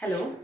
Hello.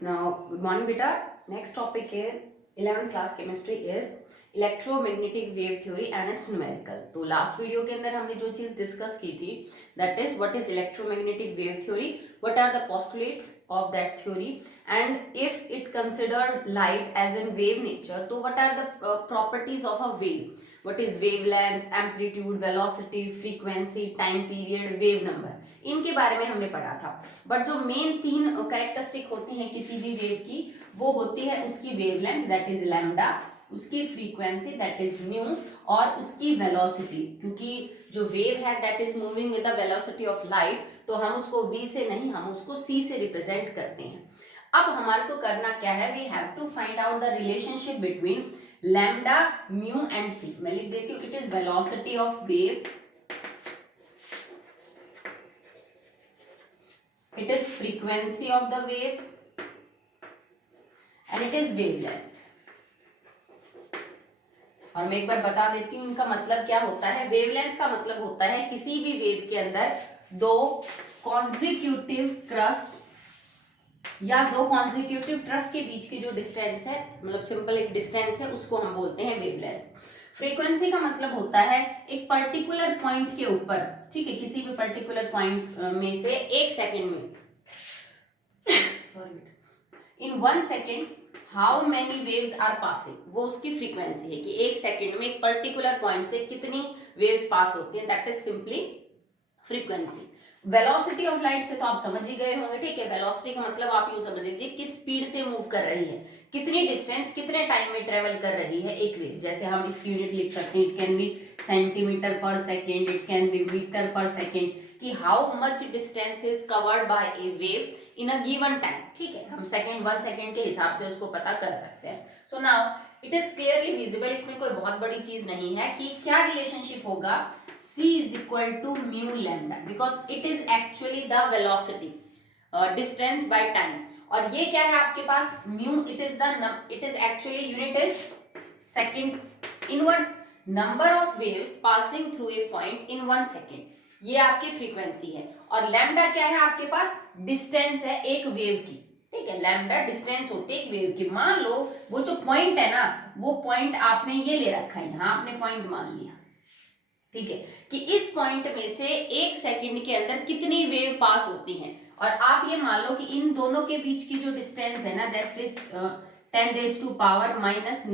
Now, good morning, beta. Next topic is 11th class chemistry is electromagnetic wave theory and its numerical. तो last video के अंदर हमने जो चीज discuss की थी that is what is electromagnetic wave theory, what are the postulates of that theory, and if it considered light as an wave nature तो what are the properties of a wave, what is wavelength, amplitude, velocity, frequency, time period, wave number, इनके बारे में हमने पढ़ा था। But जो main तीन characteristic होती हैं किसी भी वेव की, वो होती है उसकी वेवलेंथ दैट इज लैम्डा, उसकी फ्रीक्वेंसी दैट इज न्यू, और उसकी वेलोसिटी, क्योंकि जो वेव है that is moving with the velocity of light, तो हम उसको v से नहीं, हम उसको c से रिप्रेजेंट करते हैं। अब हमारे को करना क्या है, we have to find out the relationship between lambda, mu and c। मैं लिख देती हूँ, it is velocity of wave, it is frequency of the wave, and it is wavelength। और मैं एक बार बता देती हूँ इनका मतलब क्या होता है। वेवलेंथ का मतलब होता है किसी भी वेव के अंदर दो कॉन्जिक्यूटिव क्रस्ट या दो कॉन्जिक्यूटिव ट्रफ के बीच की जो डिस्टेंस है, मतलब सिंपल एक डिस्टेंस है, उसको हम बोलते हैं वेवलेंथ। फ्रीक्वेंसी का मतलब होता है एक पर्टिकुलर पॉइंट के ऊपर, ठीक है, किसी भी पर्टिकुलर पॉइंट में से एक सेकेंड में, sorry, in 1 second how many waves are passing, वो उसकी फ्रीक्वेंसी है कि एक सेकेंड में एक पर्टिकुलर पॉइंट से कितनी वेव्स पास होती हैं, that is simply frequency. Velocity of light से तो आप समझ ही गए होंगे, ठीक है। वेलोसिटी का मतलब आप यूं समझ लीजिए किस स्पीड से मूव कर रही है, कितनी डिस्टेंस, कितने टाइम में ट्रेवल कर रही है एक वेव। जैसे हम इसकी यूनिट लिख सकते हैं, it can be centimetre per second, it can be metre पर सेकेंड, कि how much distance is covered by a wave in a given time, ठीक है। हम सेकेंड 1 सेकेंड के हिसाब से उसको पता कर सकते हैं। So now it is clearly visible, इसमें कोई बहुत बड़ी चीज नहीं है कि क्या रिलेशनशिप होगा, c is equal to mu lambda, because it is actually the velocity distance by time। और ये क्या है आपके पास mu, it is actually unit is second inverse number of waves passing through a point in 1 second, ये आपकी frequency है। और lambda क्या है आपके पास, डिस्टेंस है एक वेव की, ठीक है। लैम्डा डिस्टेंस होती है एक वेव की। मान लो वो जो पॉइंट है ना, वो पॉइंट आपने ये ले रखा है, यहाँ आपने पॉइंट मान लिया, ठीक है, कि इस पॉइंट में से एक सेकंड के अंदर कितनी वेव पास होती हैं। और आप ये मान लो कि इन दोनों के बीच की जो डिस्टेंस है ना, दैट इज 10⁻⁹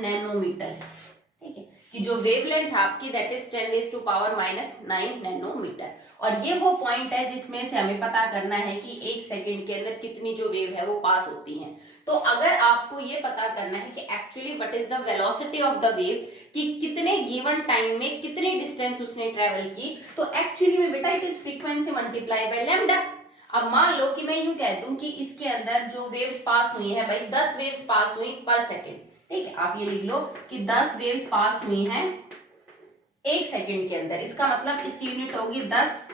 नैनोमीटर है, ठीक है, कि जो वेवलेंथ आपकी दैट इज 10⁻⁹ नैनोमीटर। और ये वो पॉइंट है जिसमें से हमें पता करना है कि एक सेकंड के अंदर कितनी जो वेव है वो पास होती है। तो अगर आपको ये पता करना है कि actually what is the velocity of the wave, कि कितने गिवन टाइम में कितनी डिस्टेंस उसने ट्रेवल की, तो एक्चुअली में बेटा it is frequency multiply by lambda. अब मान लो कि मैं यूं कह दूं कि इसके अंदर जो वेव्स पास हुई है भाई, 10 वेव्स पास हुई पर सेकेंड, ठीक है। आप ये लिख लो कि 10 वेव्स पास हुई हैं एक सेकेंड के अंदर, इसका मतलब इसकी यूनिट होगी 10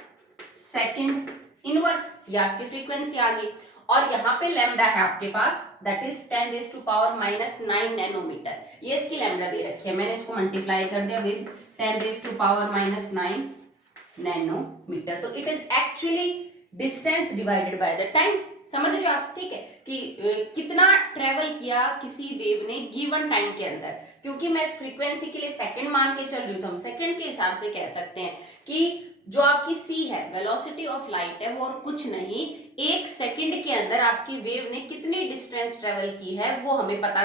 सेकेंड इनवर्स, ये आपकी फ्रीक्वेंसी आ गई। और यहाँ पे लैम्डा है आपके पास दैट इज 10⁻⁹ नैनोमीटर, ये इसकी लैम्डा दे रखी है, मैंने इसको मल्टीप्लाई कर दिया विद 10⁻⁹ नैनोमीटर। तो it is actually distance divided by the time, समझ रहे हो आप, ठीक है, कि कितना ट्रेवल किया किसी वेव ने गिवन टाइम के अंदर। क्योंकि मैं इस फ्रीक्वेंसी के लिए सेकंड मान के चल रही हूँ, तो हम सेकंड के हिसाब से कह सकते हैं कि जो आपकी c है, वेलोसिटी ऑफ लाइट है, वो और कुछ नहीं, एक सेकंड के अंदर आपकी वेव ने कितनी डिस्टेंस ट्रेवल की है वो हमें पता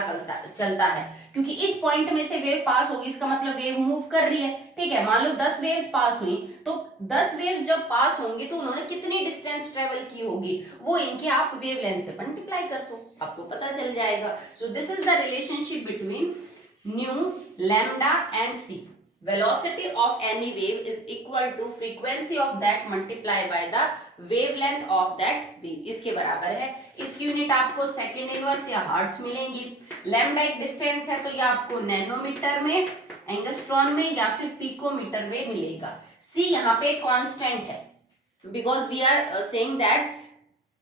चलता है। क्योंकि इस पॉइंट में से वेव पास होगी, इसका मतलब वेव मूव कर रही है, ठीक है। मान लो 10 वेव्स पास हुई, तो 10 वेव्स जब पास होंगी तो उन्होंने कितनी डिस्टेंस ट्रेवल की होगी, वो इनके आप वेवलेंथ से मल्टीप्लाई कर दो, आपको पता चल जाएगा। So this is the relationship between new, lambda and c। velocity of any wave is equal to frequency of that multiply by the wavelength of that wave, इसके बराबर है। इसकी यूनिट आपको सेकेंड इनवर्स या हर्ट्ज मिलेंगी। Lambda एक distance है, तो ये आपको नैनोमीटर में, एंगस्ट्रॉन में या फिर पिकोमीटर में मिलेगा। c यहाँ पे कांस्टेंट है, because we are saying that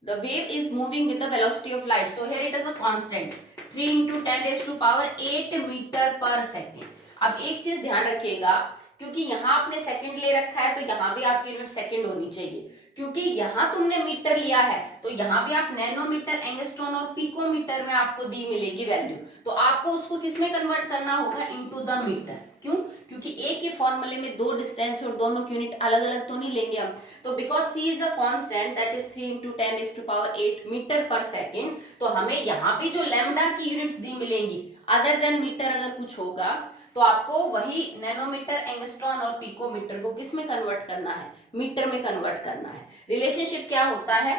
the wave is moving with the velocity of light, so here it is a constant 3 × 10⁸ metre पर सेकेंड। अब एक चीज ध्यान रखिएगा, क्योंकि यहाँ आपने सेकंड ले रखा है, तो यहाँ भी आपकी यूनिट सेकंड होनी चाहिए, क्योंकि यहाँ तुमने मीटर लिया है तो यहाँ भी आप नैनोमीटर, एंगस्ट्रॉन और पिकोमीटर में आपको दी मिलेगी वैल्यू, तो आपको उसको किसमें कन्वर्ट करना होगा, इनटू द मीटर। क्यों? क्योंकि एक ही फॉर्मूले में दो डिस्टेंस और दोनों की यूनिट अलग अलग तो नहीं लेंगे हम। तो because C is a constant that is 3 × 10⁸ metre पर सेकेंड, तो हमें यहाँ पे जो लैम्डा की यूनिट्स दी मिलेंगी अदर देन मीटर अगर कुछ होगा तो आपको वही नैनोमीटर, एंगस्ट्रॉन और पिकोमीटर को किस में कन्वर्ट करना है, मीटर में कन्वर्ट करना है। रिलेशनशिप क्या होता है,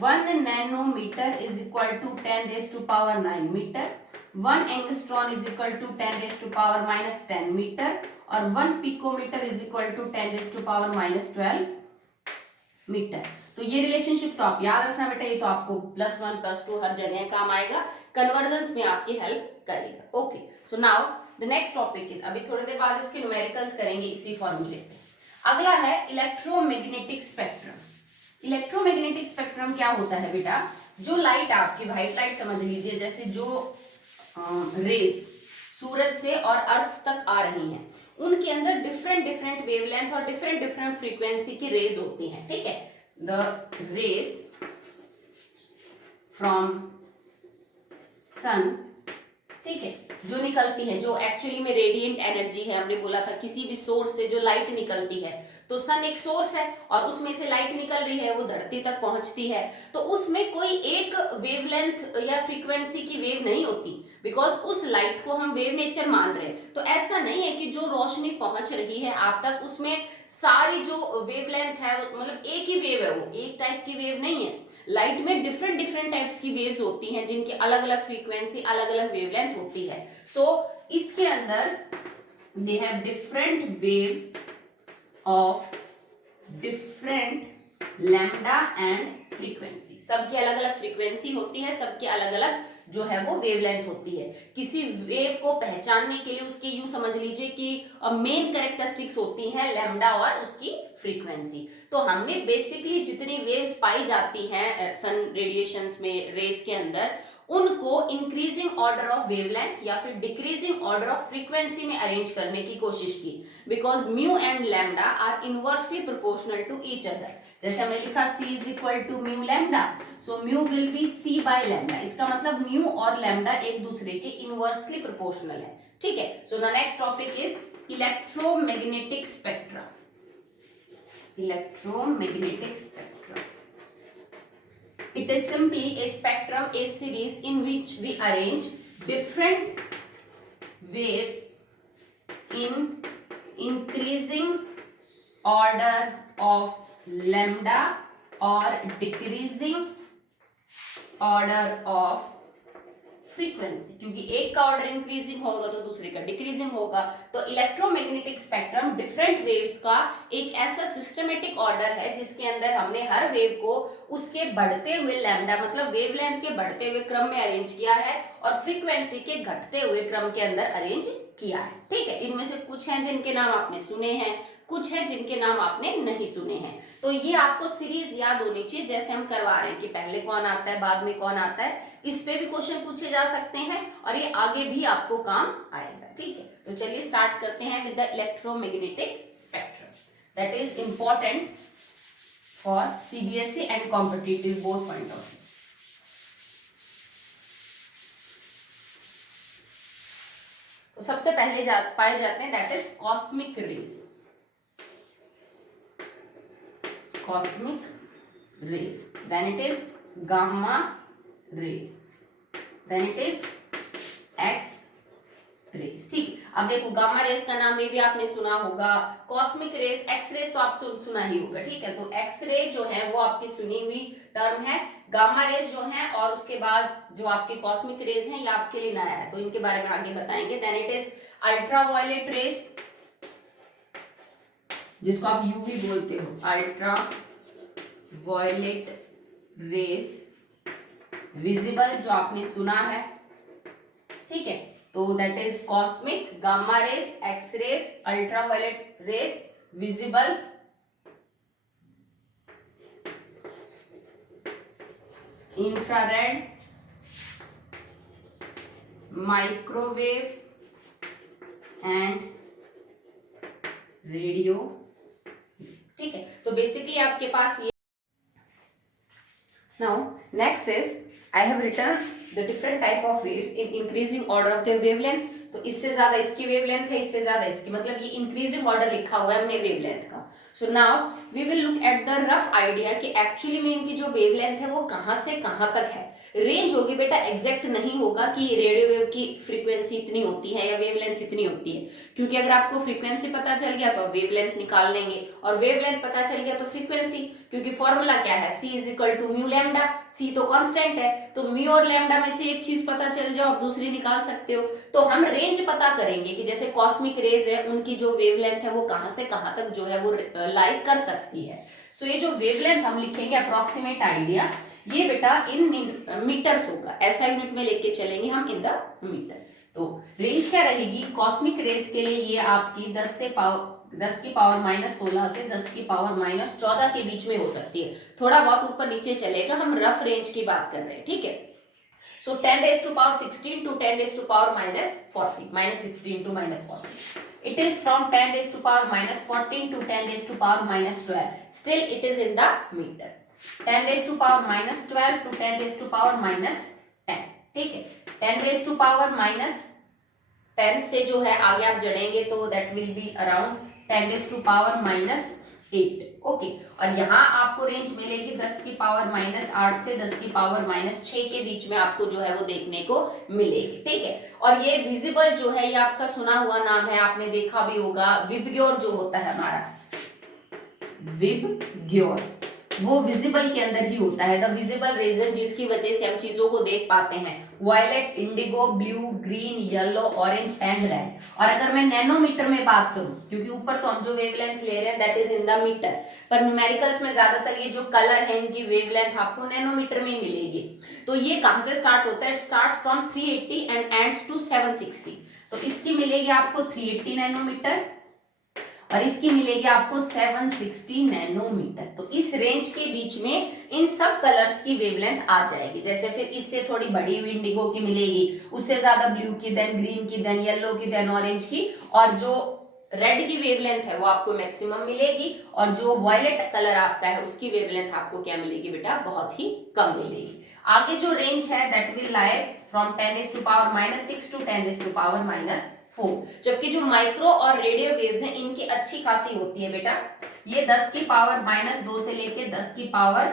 1 nanometre is equal to 10⁹ metre, 1 angstrom is equal to 10⁻⁻10 metre और 1 picometre is equal to 10⁻⁻12 metre. तो ये रिलेशनशिप तो आप याद रखना बेटा, ये तो आपको +1 +2 हर जगह काम आएगा, कन्वर्जेंस में आपकी हेल्प करेगा। Okay, so now the next topic is, अभी थोड़ी देर बाद इसके न्यूमेरिकल्स करेंगे इसी फॉर्मूले पे। अगला है इलेक्ट्रोमैग्नेटिक स्पेक्ट्रम। इलेक्ट्रोमैग्नेटिक स्पेक्ट्रम क्या होता है बेटा, जो लाइट आपकी व्हाइट लाइट समझ लीजिए, जैसे जो रेस सूरज से और अर्थ तक आ रही हैं, उनके अंदर डिफरेंट डिफरेंट वेवलेंथ और डिफरेंट डिफरेंट फ्रीक्वेंसी की रेज होती हैं, ठीक है। द रेस फ्रॉम सन, ठीक है, जो निकलती है, जो एक्चुअली में रेडिएंट एनर्जी है, हमने बोला था किसी भी सोर्स से जो लाइट निकलती है, तो सन एक सोर्स है और उसमें से लाइट निकल रही है, वो धरती तक पहुंचती है, तो उसमें कोई एक वेवलेंथ या फ्रीक्वेंसी की वेव नहीं होती, बिकॉज उस लाइट को हम वेव नेचर मान रहे हैं। तो ऐसा नहीं है कि जो रोशनी पहुंच रही है आप तक, उसमें सारी जो वेवलेंथ है मतलब एक ही वेव है, वो एक टाइप की वेव नहीं है। लाइट में डिफरेंट डिफरेंट टाइप्स की वेव्स होती हैं जिनकी अलग अलग फ्रीक्वेंसी, अलग अलग वेवलेंथ होती है। सो इसके अंदर they have different waves of different lambda and frequency, सबकी अलग अलग फ्रीक्वेंसी होती है, सबकी अलग अलग जो है वो वेवलेंथ होती है। किसी वेव को पहचानने के लिए उसकी यूं समझ लीजिए कि मेन कैरेक्टरिस्टिक्स होती हैं लैम्डा और उसकी फ्रीक्वेंसी। तो हमने बेसिकली जितनी वेव्स पाई जाती हैं सन रेडिएशंस में, रेस के अंदर, उनको इंक्रीजिंग ऑर्डर ऑफ वेवलेंथ या फिर डिक्रीजिंग ऑर्डर ऑफ फ्रीक्वेंसी में अरेंज करने की कोशिश की, because mu and lambda are inversely proportional to each other. जैसे हमने लिखा C is equal to mu lambda, so mu will be C by lambda, इसका मतलब म्यू और लैम्डा एक दूसरे के इनवर्सली प्रोपोर्शनल है, ठीक है। So the next topic is electromagnetic spectrum. Electromagnetic spectrum, it is simply a spectrum, a series in which we arrange different waves in increasing order of lambda or decreasing order of frequency, क्योंकि एक का order increasing होगा तो दूसरे का decreasing होगा। तो electromagnetic spectrum different waves का एक ऐसा सिस्टमेटिक ऑर्डर है जिसके अंदर हमने हर वेव को उसके बढ़ते हुए लैम्डा मतलब वेवलेंथ के बढ़ते हुए क्रम में अरेंज किया है और फ्रीक्वेंसी के घटते हुए क्रम के अंदर अरेंज किया है, ठीक है। इनमें से कुछ हैं जिनके नाम आपने सुने हैं, कुछ है जिनके नाम आपने नहीं सुने हैं। तो ये आपको सीरीज याद होनी चाहिए, जैसे हम करवा रहे हैं कि पहले कौन आता है बाद में कौन आता है, इस पे भी क्वेश्चन पूछे जा सकते हैं और ये आगे भी आपको काम आएगा, ठीक है। तो चलिए स्टार्ट करते हैं with the electromagnetic spectrum that is important for CBSE and competitive both point of view. तो सबसे पहले पाए जाते हैं that is cosmic rays. Cosmic rays, then it is gamma rays, then it is X rays, ठीक। अब देखो gamma rays का नाम ये भी आपने सुना होगा, कॉस्मिक रेज, एक्स रेज तो आप सुना ही होगा, ठीक है। तो एक्स रे जो है वो आपकी सुनी हुई टर्म है, गामा रेज जो है और उसके बाद जो आपके कॉस्मिक रेज हैं ये आपके लिए नया है, तो इनके बारे में आगे बताएंगे। Then it is ultraviolet rays, जिसको आप यूवी बोलते हो, अल्ट्रा वायलेट रेस विजिबल जो आपने सुना है, ठीक है। तो that is cosmic, gamma rays, X rays, ultraviolet rays, visible, infrared, microwave and radio, ठीक है। तो बेसिकली आपके पास ये Now next is I have written the different type of waves in increasing order of their wavelength. तो इससे ज्यादा इसकी wavelength है, इससे ज्यादा इसकी, मतलब ये इंक्रीजिंग ऑर्डर लिखा हुआ है हमने वेवलेंथ का. So now we will look at the rough idea कि एक्चुअली में इनकी जो वेवलेंथ है वो कहाँ से कहाँ तक है. रेंज होगी बेटा, एग्जैक्ट नहीं होगा कि रेडियो वेव की फ्रीक्वेंसी इतनी होती है या वेवलेंथ इतनी होती है, क्योंकि अगर आपको फ्रीक्वेंसी पता चल गया तो वेवलेंथ निकाल लेंगे, और वेवलेंथ पता चल गया तो फ्रीक्वेंसी, क्योंकि फॉर्मूला क्या है, c is equal to mu lambda. c तो कांस्टेंट है, तो म्यू और लैम्डा में से एक चीज पता चल जाओ आप दूसरी निकाल सकते हो. तो हम रेंज पता करेंगे कि जैसे कॉस्मिक रेज है उनकी जो वेवलेंथ है वो कहां से कहां तक जो है वो लाई कर सकती है. सो ये जो वेवलेंथ हम लिखेंगे अप्रोक्सीमेट आइडिया, ये बेटा इन मीटर्स होगा, ऐसा यूनिट में लेके चलेंगे हम इन द मीटर. तो रेंज क्या रहेगी कॉस्मिक रेज के लिए, ये आपकी 10 की पावर माइनस 16 से 10 की पावर माइनस 14 के बीच में हो सकती है. थोड़ा बहुत ऊपर नीचे चलेगा, हम रफ रेंज की बात कर रहे हैं, ठीक है. So 10 raised to power 16 to 10 raised to power minus 40, minus 16 to minus 40. It is from 10 raised to power minus 14 to 10 raised to power minus 12. Still it is in the meter. 10 raised to power minus 12 to 10 raised to power minus 10. ठीक है, 10 raised to power minus 10 से जो है आगे आप जड़ेंगे तो that will be around 10 raised to power minus 8. Okay, और यहाँ आपको रेंज मिलेगी 10 की पावर माइनस 8 से 10 की पावर माइनस 6 के बीच में आपको जो है वो देखने को मिलेगी. ठीक है, और ये विजिबल जो है ये आपका सुना हुआ नाम है, आपने देखा भी होगा, विबग्योर जो होता है हमारा, विबग्योर, वो विजिबल के अंदर ही होता है. द विजिबल रीजन जिसकी वजह से हम चीजों को देख पाते हैं, violet, indigo, blue, green, yellow, orange and red. और अगर मैं नैनोमीटर में बात करूं, क्योंकि ऊपर तो हम जो वेवलेंथ ले रहे हैं that is in the metre, पर न्यूमेरिकल्स में ज्यादातर ये जो कलर है इनकी वेवलेंथ आपको नैनोमीटर में मिलेगी. तो ये कहां से स्टार्ट होता है, it starts from 380 and ends to 760. तो इसकी मिलेगी आपको 380 नैनोमीटर और इसकी मिलेगी आपको 760 नैनोमीटर. तो इस रेंज के बीच में इन सब कलर्स की वेवलेंथ आ जाएगी. जैसे फिर इससे थोड़ी बड़ी हुई इंडिगो की मिलेगी, उससे ज्यादा ब्लू की, देन ग्रीन की, देन येलो की, देन ऑरेंज की, और जो रेड की वेवलेंथ है वो आपको मैक्सिमम मिलेगी, और जो वायलेट कलर आपका है उसकी वेवलेंथ आपको क्या मिलेगी बेटा, बहुत ही कम मिलेगी. आगे जो रेंज है that will lie from 10 to power minus 6 to 10 to power minus 4. जबकि जो माइक्रो और रेडियो वेव्स हैं इनकी अच्छी खासी होती है बेटा, ये 10 की पावर माइनस 2 से लेके 10 की पावर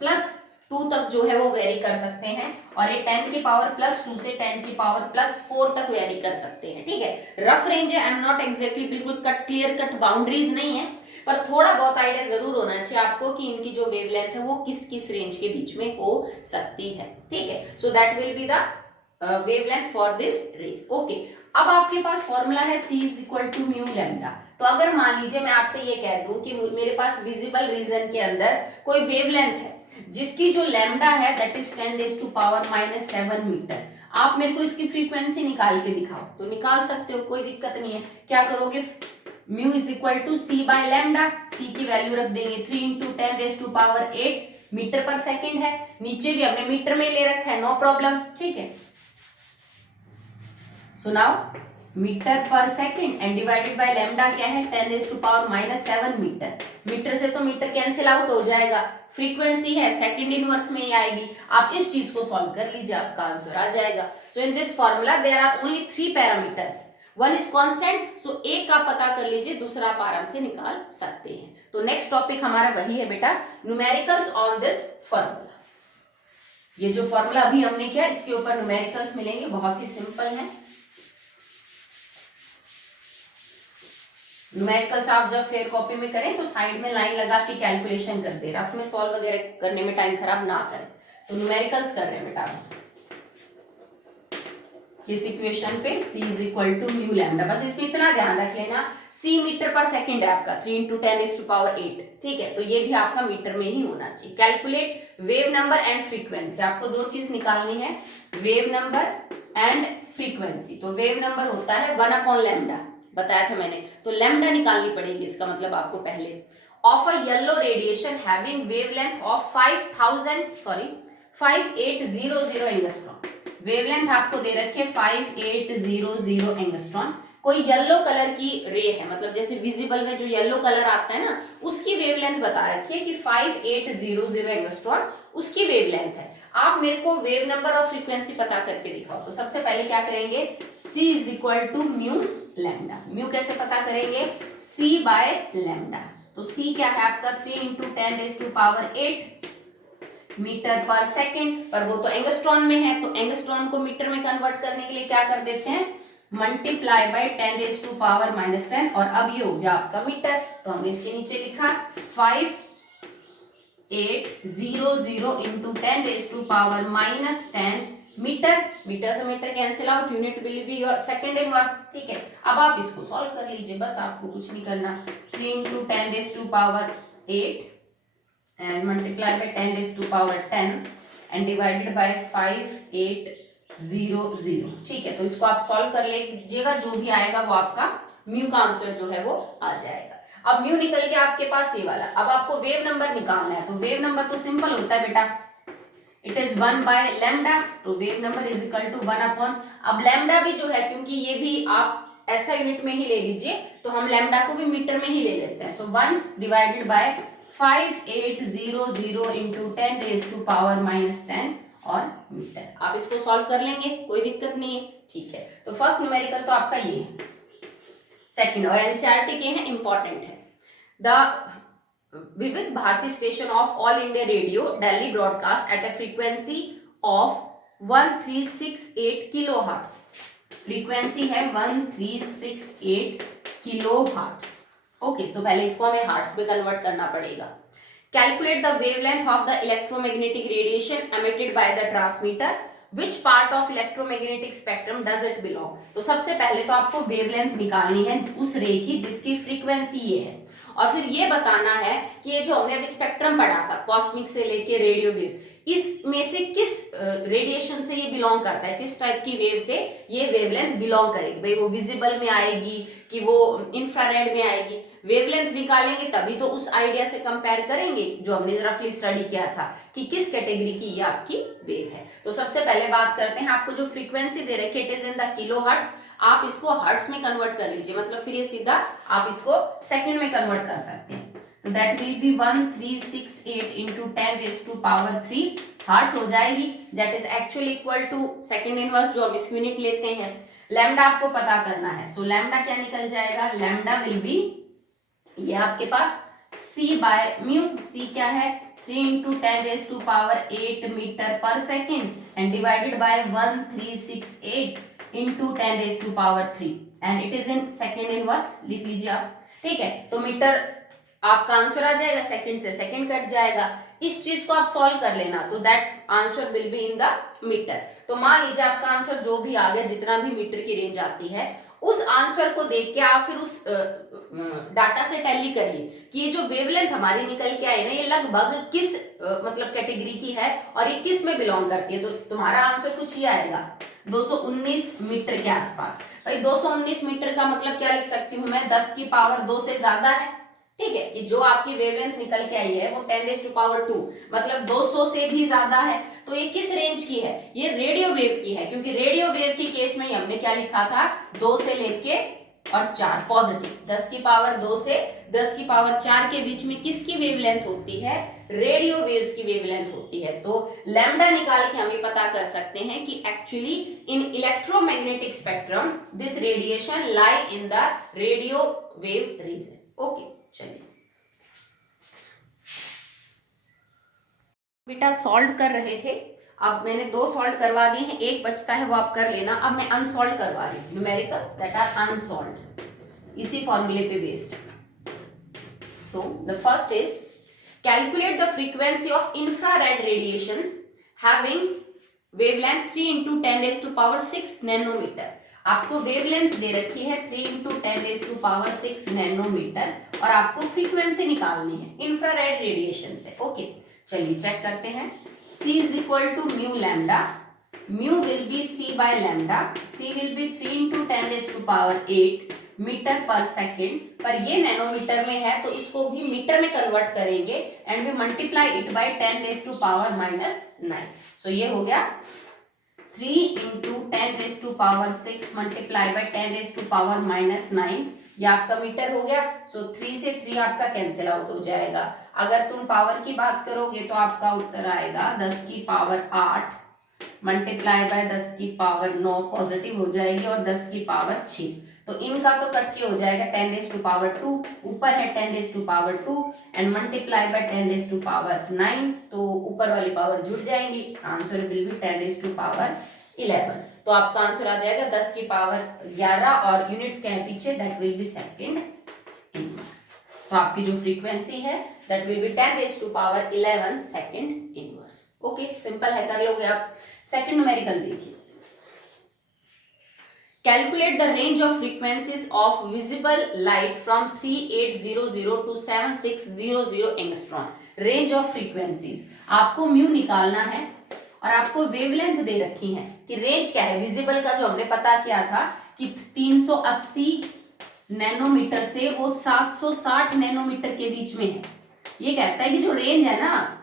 प्लस 2 तक जो है वो वेरी कर सकते हैं, और ये 10 की पावर प्लस 2 से 10 की पावर प्लस 4 तक वेरी कर सकते हैं. ठीक है, रफ रेंज है, आई एम नॉट एग्जैक्टली बिल्कुल क्लियर कट बाउंड्रीज नहीं है, पर थोड़ा बहुत आइडिया जरूर होना चाहिए आपको कि इनकी जो वेवलेंथ है वो किस किस रेंज के बीच में हो सकती है. ठीक है, so that will be the wavelength for this rays. Okay, अब आपके पास फॉर्मूला है c is equal to mu lambda. तो अगर मान लीजिए मैं आपसे ये कह दूं कि मेरे पास विजिबल रीजन के अंदर कोई वेवलेंथ है जिसकी जो लैम्डा है that is 10 raise to power minus 7 metre, आप मेरे को इसकी फ्रीक्वेंसी निकाल के दिखाओ. तो निकाल सकते हो, कोई दिक्कत नहीं है. क्या करोगे, mu is equal to C by lambda, C की वैल्यू रख देंगे 3 into 10 raise to power 8 metre पर सेकेंड है, नीचे भी हमने मीटर में ले रखा है, नो प्रॉब्लम. ठीक है, सो नाउ मीटर पर second and divided by lambda क्या है, 10 raise to power minus 7 metre. Metre से तो मीटर कैंसिल आउट हो जाएगा, फ्रीक्वेंसी है सेकंड इनवर्स में ही आएगी. आप इस चीज को सॉल्व कर लीजिए, आपका आंसर आ जाएगा. So in this formula there are only 3 parameters, one is constant. So एक का पता कर लीजिए, दूसरा आप आराम से निकाल सकते हैं. तो नेक्स्ट टॉपिक हमारा वही है बेटा, न्यूमेरिकल्स ऑन दिस फॉर्मूला. ये जो फॉर्मूला अभी हमने किया इसके ऊपर न्यूमेरिकल्स मिलेंगे, बहुत ही सिंपल है. न्यूमेरिकल्स आप जब फेयर कॉपी में करें तो साइड में लाइन लगा के कैलकुलेशन कर दे, रफ में सॉल्व वगैरह करने में टाइम खराब ना करें. तो न्यूमेरिकल्स कर रहे हैं बेटा इस इक्वेशन पे c is equal to mu lambda. बस इसमें इतना ध्यान रख लेना, c मीटर पर सेकंड है आपका, 3 इंटू 10 रेज़ टू पावर 8. ठीक है, तो ये भी आपका मीटर में ही होना चाहिए. Calculate wave number and frequency, आपको दो चीज निकालनी है, वेव नंबर एंड फ्रीक्वेंसी. तो वेव नंबर होता है 1 अपॉन लैम्डा, बताया था मैंने, तो लैम्डा निकालनी पड़ेगी इसका मतलब आपको पहले. Of a yellow radiation having wavelength of 5800 angstrom. Wavelength आपको दे रखी है 5800 एंगस्ट्रॉन. कोई येलो कलर की रे है, मतलब जैसे विजिबल में जो येलो कलर आता है ना, उसकी वेवलेंथ बता रखी है कि 5800 एंगस्ट्रॉन उसकी वेवलेंथ है। आप मेरे को वेव नंबर और फ्रीक्वेंसी पता करके दिखाओ। तो सबसे पहले क्या करेंगे, c is equal to mu lambda. Mu कैसे पता करेंगे, c बाय लैम्डा। तो c क्या है आपका 3 × 10⁸ मीटर पर सेकेंड, पर वो तो एंगस्ट्रॉन में है, तो एंगस्ट्रॉन को मीटर में कन्वर्ट करने के लिए क्या कर देते हैं, मल्टीप्लाई बाय 10⁻⁻10। और अब ये हो गया आपका मीटर, तो हमने इसके नीचे लिखा 5800 इंटू 10⁻⁻10 मीटर। मीटर से metre cancel out, unit will be your second inverse. ठीक है, अब आप इसको सॉल्व कर लीजिए, बस आपको कुछ नहीं करना। 3 × 10⁸ and multiply by 10⁻10 and divided by 5800। ठीक है, तो इसको आप सॉल्व कर लीजिएगा, जो भी आएगा वो आपका म्यू का आंसर जो है वो आ जाएगा। अब म्यू निकल गया आपके पास ये वाला। अब आपको वेव नंबर निकालना है, तो वेव नंबर तो सिंपल होता है बेटा, इट इज 1 बाय लैम्डा। तो wave number is equal to 1 upon, अब लैम्डा भी जो है, क्योंकि ये भी आप ऐसा यूनिट में ही ले लीजिए, तो हम लैम्डा को भी मीटर में ही ले लेते हैं। सो 1 डिवाइडेड बाय 5800 इंटू 10⁻⁻10 और मीटर। आप इसको सॉल्व कर लेंगे, कोई दिक्कत नहीं है। ठीक है, तो फर्स्ट न्यूमेरिकल तो आपका ये है, सेकंड और एनसीईआरटी के हैं, इंपॉर्टेंट है। The Vividh Bharati station of All India Radio Delhi broadcast at a frequency of 1368 kilohertz. Frequency है 1368 किलोहर्ट्ज। ओके, तो पहले इसको हमें हर्ट्ज में कन्वर्ट करना पड़ेगा। Calculate the wavelength of the electromagnetic radiation emitted by the transmitter, which part of electromagnetic spectrum does it belong. तो सबसे पहले तो आपको वेवलेंथ निकालनी है उस रे की जिसकी फ्रीक्वेंसी ये है, और फिर ये बताना है कि ये जो हमने अभी स्पेक्ट्रम पढ़ा था कॉस्मिक से लेके रेडियो वेव, इसमें से किस रेडिएशन से ये बिलोंग करता है, किस टाइप की वेव से ये वेवलेंथ बिलोंग करेगी। भाई वो विजिबल में आएगी कि वो इंफ्रारेड में आएगी। वेवलेंथ निकालेंगे तभी तो उस आइडिया से कंपेयर करेंगे जो हमने रफली स्टडी किया था कि किस कैटेगरी की ये आपकी वेव है। तो सबसे पहले बात करते हैं, आपको जो फ्रीक्वेंसी दे रखी है it is in the kilohertz, आप इसको हर्ट्ज में कन्वर्ट कर लीजिए, मतलब फिर ये सीधा आप इसको सेकंड में कन्वर्ट कर सकते हैं। तो that will be 1368 into 10⁻³ hertz हो जाएगी। That is actually equal to second inverse जो हम इस यूनिट लेते हैं। लैम्डा आपको पता करना है, सो लैम्डा क्या निकल जाएगा, लैम्डा विल बी ये आपके पास c बाय म्यू। c क्या है 3 × 10⁸8 मीटर पर second and divided bye 1368 into 10⁻³ and it is in second inverse, लिख लीजिए आप। ठीक है, तो मीटर आपका आंसर आ जाएगा, सेकंड से सेकंड कट जाएगा। इस चीज को आप सॉल्व कर लेना, तो that answer will be in the metre. तो मान लीजिए आपका आंसर जो भी आ गया, जितना भी मीटर की रेंज आती है, उस आंसर को देख के आप फिर उस डाटा से टैली करिए कि ये जो वेवलेंथ हमारी निकल के आई ना, ये लगभग किस मतलब कैटेगरी की है और ये किस में बिलोंग करती है। तो तुम्हारा आंसर कुछ ये आएगा 219 मीटर के आसपास। भाई 219 मीटर का मतलब क्या लिख सकती हूँ मैं, 10⁻² से ज्यादा है। ठीक है, कि जो आपकी वेवलेंथ निकल के आई है वो 10⁻², मतलब 200 से भी ज्यादा है। तो ये किस रेंज की है, ये रेडियो वेव की है, क्योंकि रेडियो वेव की केस में हमने क्या लिखा था, 2 से लेके और 4 पॉजिटिव, 10⁻² से 10⁻4 के बीच में किसकी वेवलेंथ होती है, रेडियो वेव्स की वेवलेंथ होती है। तो लैम्डा निकाल के हमें पता कर सकते हैं कि actually in electromagnetic spectrum this radiation lie in the radio wave region. Okay, चलिए बेटा सॉल्व कर रहे थे, अब मैंने 2 सॉल्व करवा दिए हैं, एक बचता है वो आप कर लेना। अब मैं अनसॉल्व करवा रही हूँ, न्यूमेरिकल्स दैट आर अनसॉल्व्ड, इसी फॉर्मूले पे based. So the first is calculate the frequency of infrared radiations having wavelength 3 × 10⁻6 nanometre. आपको वेवलेंथ दे रखी है 3 × 10⁻6 नैनोमीटर और आपको फ्रीक्वेंसी निकालनी है इंफ्रारेड रेडिएशन से। ओके, चलिए चेक करते हैं। c is equal to mu lambda, mu will be c by lambda, c will be 3 × 10⁸8 metre पर सेकेंड, पर ये नैनोमीटर में है तो इसको भी मीटर में कन्वर्ट करेंगे and we multiply it by 10⁻⁻9। So ये हो गया 3 × 10⁻6 मल्टीप्लाई बाय 10⁻⁻9 ये आपका मीटर हो गया। सो 3 से 3 आपका कैंसिल आउट हो जाएगा। अगर तुम पावर की बात करोगे तो आपका उत्तर आएगा 10 की पावर 8 मल्टीप्लाई बाय 10 की पावर 9 पॉजिटिव हो जाएगी और 10 की पावर 6। तो इनका तो कट के हो जाएगा 10 रेज़ टू पावर 2, ऊपर है 10 raise to power 2 and multiply by 10 raise to power 9, तो ऊपर वाली पावर जुड़ जाएंगी। Answer will be 10 raise to power 11। तो आपका आंसर आ जाएगा 10 की पावर 11 और यूनिट्स क्या है पीछे, that will be second inverse. तो आपकी जो फ्रीक्वेंसी है that will be 10 raise to power 11 second inverse. Okay, simple है, कर लोगे आप। सेकंड न्यूमेरिकल देखिए, calculate the range of frequencies of visible light from 3800 to 7600 angstrom. Range of frequencies आपको म्यू निकालना है और आपको वेवलेंथ दे रखी है कि रेंज क्या है। विजिबल का जो हमने पता किया था कि 380 नैनोमीटर से वो 760 नैनोमीटर के बीच में है। ये कहता है कि जो रेंज है ना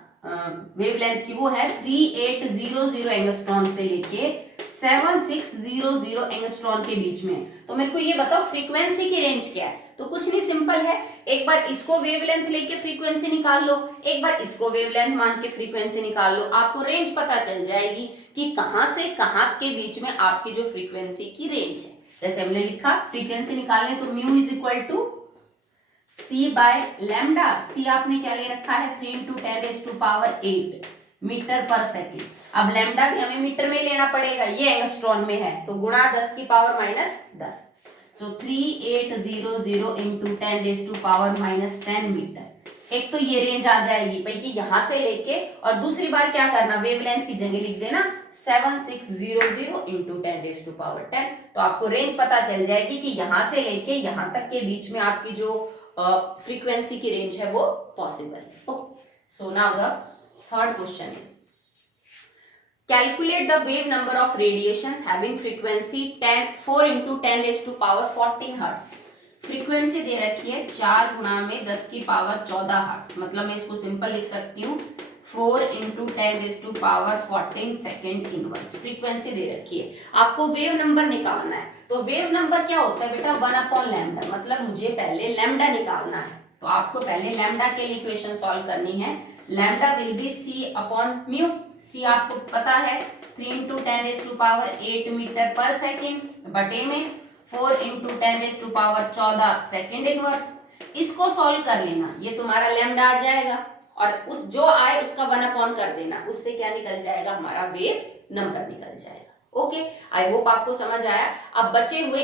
वेवलेंथ की वो है 3800 एंगस्ट्रॉन से लेके 7600 एंगस्ट्रॉन के बीच में। तो मेरे को ये बताओ फ्रीक्वेंसी की रेंज क्या है। तो कुछ नहीं, सिंपल है, एक बार इसको वेवलेंथ लेके फ्रीक्वेंसी निकाल लो, एक बार इसको वेवलेंथ मान के फ्रीक्वेंसी निकाल लो, आपको रेंज पता चल जाएगी कि कहां से कहां के बीच में आपकी जो फ्रीक्वेंसी की रेंज है। जैसे हमने लिखा फ्रीक्वेंसी निकालने तो mu is equal to C by lambda. C आपने क्या ले रखा है 3 × 10⁸ मीटर पर सेकेंड। अब लैम्डा भी हमें मीटर में लेना पड़ेगा, ये एंगस्ट्रॉन में है तो गुणा 10 की पावर -10। सो 3800 इंटू 10⁻⁻10 मीटर। एक तो ये रेंज आ जाएगी भाई कि यहां से लेके, और दूसरी बार क्या करना, वेवलेंथ की जगह लिख देना 7600 इंटू 10⁻10। तो आपको रेंज पता चल जाएगी कि यहां से लेके यहां तक के बीच में आपकी जो फ्रीक्वेंसी की रेंज है वो पॉसिबल है। So now the third question is calculate the wave number of radiations having frequency 4 × 10⁻14 hertz. Frequency दे रखी है 4 × 10⁻14 हर्ट्ज, मतलब मैं इसको सिंपल लिख सकती हूँ 4 × 10⁻14 सेकेंड इनवर्स। फ्रीक्वेंसी दे रखी है, आपको वेव नंबर निकालना है। तो वेव नंबर क्या होता है बेटा 1/λ, मतलब मुझे पहले लैम्डा निकालना है। तो आपको पहले लैम्डा के लिए इक्वेशन सॉल्व करनी है। Lambda will be c/μ। c आपको पता है 3 × 10⁸ मीटर पर सेकेंड बटे में 4 × 10⁻14 सेकेंड इनवर्स। इसको सॉल्व कर लेना, ये तुम्हारा लैम्डा आ जाएगा और उस जो आए उसका 1/, कर देना, उससे क्या निकल जाएगा, हमारा वेव नंबर निकल जाएगा। ओके, आई होप आपको समझ आया। अब बचे हुए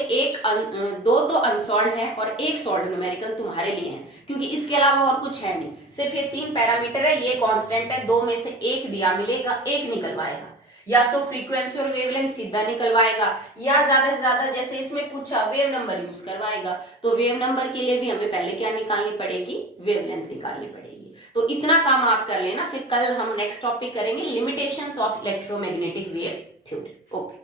दो तो अनसॉल्व्ड है और एक सॉल्व्ड न्यूमेरिकल तुम्हारे लिए है, क्योंकि इसके अलावा और कुछ है नहीं, सिर्फ ये 3 पैरामीटर है, ये कांस्टेंट है, 2 में से एक दिया मिलेगा, एक निकलवाएगा, या तो फ्रीक्वेंसी और वेवलेंथ सीधा निकलवाएगा, या ज्यादा से ज्यादा जैसे इसमें पूछा वेव नंबर यूज करवाएगा। तो वेव नंबर के लिए भी हमें पहले क्या निकालनी पड़ेगी, वेवलेंथ निकालनी पड़ेगी। तो इतना काम आप कर लेना, फिर कल हम नेक्स्ट टॉपिक करेंगे limitations of electromagnetic wave theory. Okay.